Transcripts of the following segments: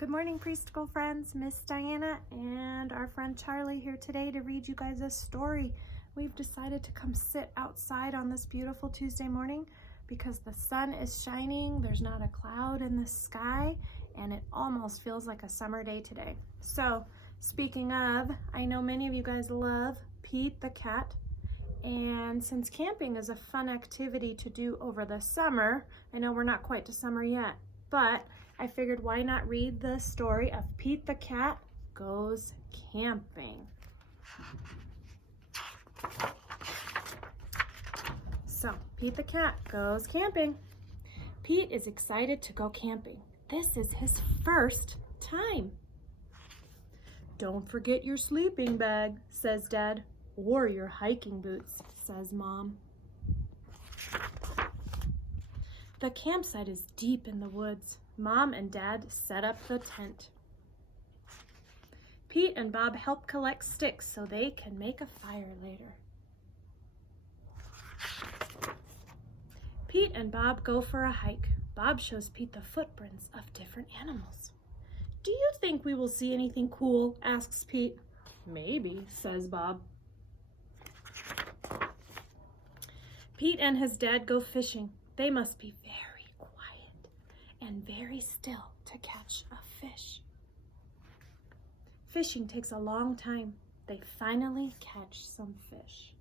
Good morning, preschool friends. Miss Diana and our friend Charlie here today to read you guys a story. We've decided to come sit outside on this beautiful Tuesday morning because the sun is shining, there's not a cloud in the sky, and it almost feels like a summer day today. So, speaking of, I know many of you guys love Pete the cat, and since camping is a fun activity to do over the summer, I know we're not quite to summer yet, but I figured why not read the story of Pete the cat goes camping. So, Pete the cat goes camping. Pete is excited to go camping. This is his first time. Don't forget your sleeping bag, says Dad, or your hiking boots, says Mom. The campsite is deep in the woods. Mom and Dad set up the tent. Pete and Bob help collect sticks so they can make a fire later. Pete and Bob go for a hike. Bob shows Pete the footprints of different animals. Do you think we will see anything cool? Asks Pete. Maybe, says Bob. Pete and his dad go fishing. They must be very quiet and very still to catch a fish. Fishing takes a long time. They finally catch some fish.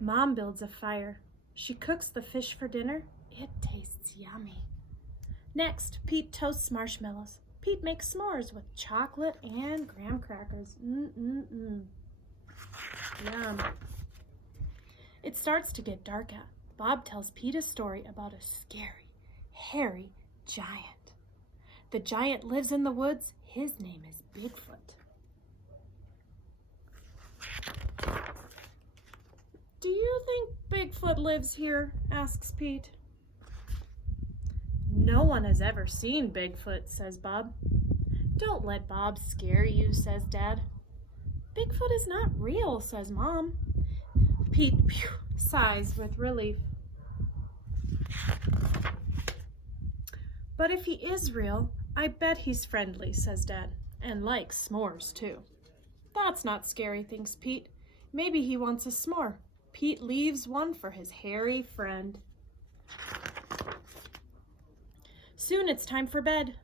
Mom builds a fire. She cooks the fish for dinner. It tastes yummy. Next, Pete toasts marshmallows. Pete makes s'mores with chocolate and graham crackers. Yum. It starts to get dark out. Bob tells Pete a story about a scary, hairy giant. The giant lives in the woods. His name is Bigfoot. Do you think Bigfoot lives here? Asks Pete. No one has ever seen Bigfoot, says Bob. Don't let Bob scare you, says Dad. Bigfoot is not real, says Mom. Pete sighs with relief. But if he is real, I bet he's friendly, says Dad, and likes s'mores too. That's not scary, thinks Pete. Maybe he wants a s'more. Pete leaves one for his hairy friend. Soon it's time for bed.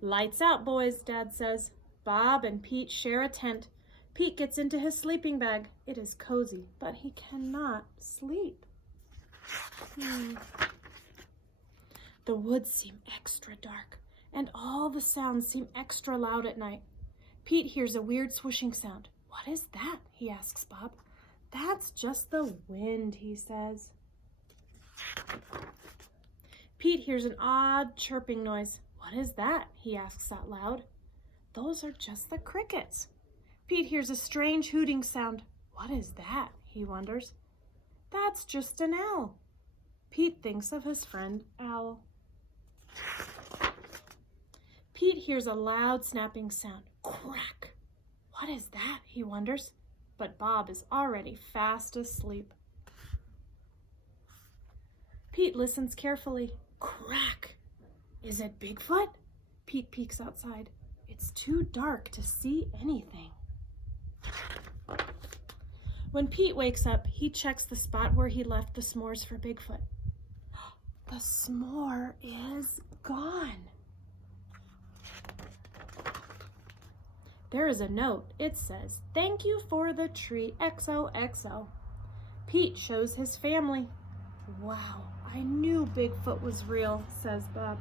Lights out, boys, Dad says. Bob and Pete share a tent. Pete gets into his sleeping bag. It is cozy, but he cannot sleep. The woods seem extra dark, and all the sounds seem extra loud at night. Pete hears a weird swooshing sound. What is that? He asks Bob. That's just the wind, he says. Pete hears an odd chirping noise. What is that? He asks out loud. Those are just the crickets. Pete hears a strange hooting sound. What is that? He wonders. That's just an owl. Pete thinks of his friend Owl. Pete hears a loud snapping sound. Crack! What is that? He wonders. But Bob is already fast asleep. Pete listens carefully. Crack! Is it Bigfoot? Pete peeks outside. It's too dark to see anything. When Pete wakes up, he checks the spot where he left the s'mores for Bigfoot. The s'more is gone. There is a note. It says, "Thank you for the treat, XOXO." Pete shows his family. Wow, I knew Bigfoot was real, says Bob.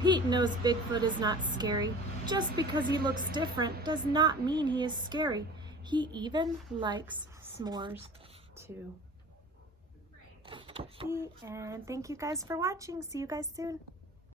Pete knows Bigfoot is not scary. Just because he looks different does not mean he is scary. He even likes s'mores too. And thank you guys for watching. See you guys soon.